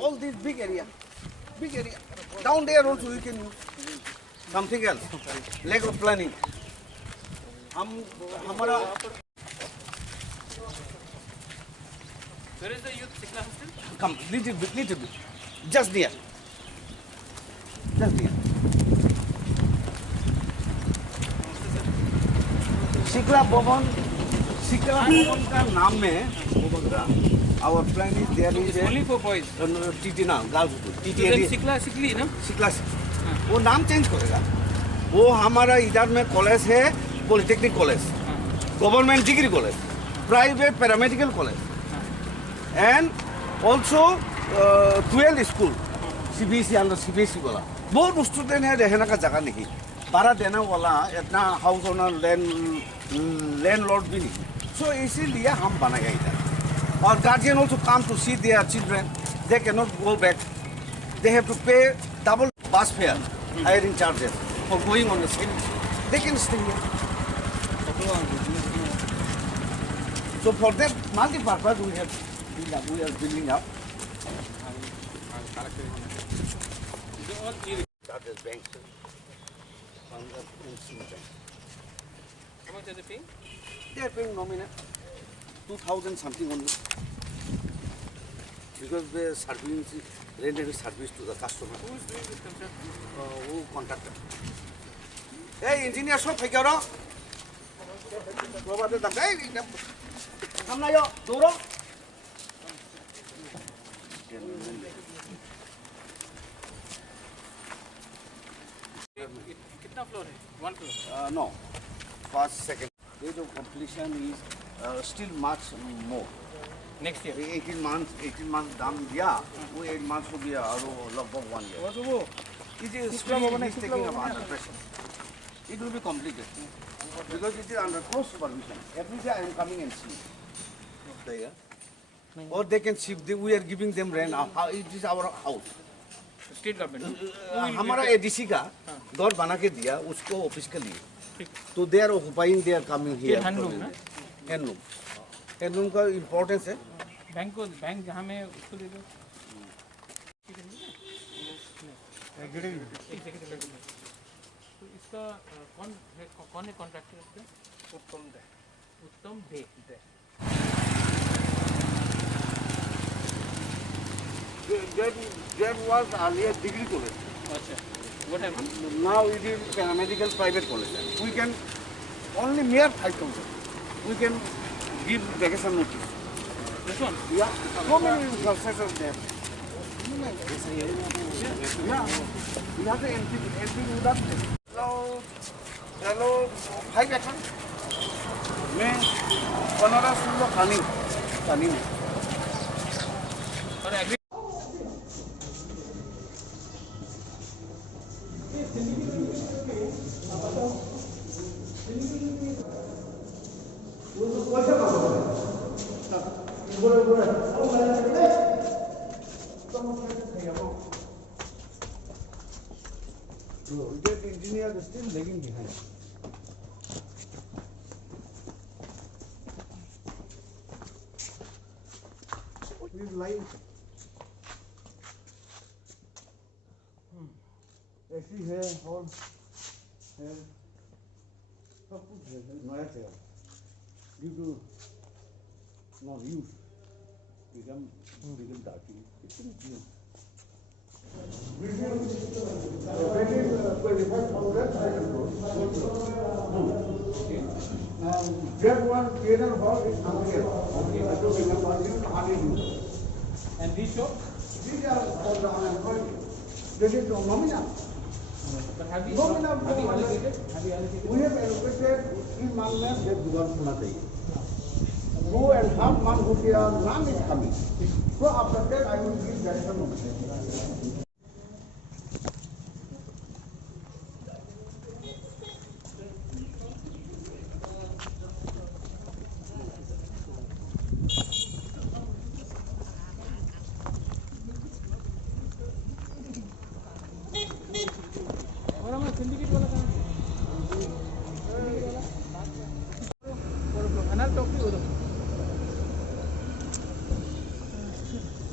All this big area. Down there also we can use something else. Lack of planning. हमारा Where is the youth Sikla hostel? come little bit, just near. शिकला भवन का नाम में our plan is there is Only for boys. TT ना girls Then Sikli ना? शिकला वो नाम चेंज करेगा वो हमारा इधर में कॉलेज है polytechnic college government degree college private paramedical college and also 12 school CBSE under CBSE वाला बहुत स्टूडेंट है रहने का जगह नहीं भाड़ा देने वाला इतना हाउस ओनर लैंडलॉर्ड भी नहीं सो इसीलिए हम बनाया इधर और guardian also come to see their children they can not go back they have to pay double bus fare hiring charges for going on the same they can stay here so for that multi-purpose we are building up charges banks on the bank. How much are they paying? They are paying nominal 2,000 something only because they are rendering service to the customer. Who is doing this construction? Who contractor? Hey, engineer, so figure out. Robert, the guy, come now, Duro. कितना floor है? One floor. No, first, second. Date of completion is still much more. Next year. 18 months दाम दिया वो 8 months हो गया और लगभग 1 year. वो it is still taking up under pressure. It will be completed because it is under close supervision. Every day I am coming and seeing. Or they can shift. We are giving them rent. It is our house. State government. हमारा ADC का घर बना के दिया उसको office के लिए. तो they are occupying. They are coming here. Handloom ना? हैंडलूम का इम्पोर्टेंस है. बैंक जहाँ में उसको दे दो. तो इसका कौन है कॉन्ट्रैक्टर इसका? उत्तम दे. That was earlier degree college. अच्छा. What happened? Now it is paramedical private college. We can only mere 5,000. We can give vacation notice. This one? Yeah. So many professors there. Yeah. We have the entry with us. Hello. 5 action. मैं 15-16 खानी. और agree That engineer is still lagging behind. He is lying. AC है और है सब कुछ है नया chair due to not use become dirty. It's new. That one theater hall is something else. and this shop? These are for the unemployed. This is the nominal. But have you Nominal. allocated? We have allocated 3 months में एक दुकान खुलना चाहिए. 2.5 months हो गया, नाम is coming. So after that I will give direction nomination.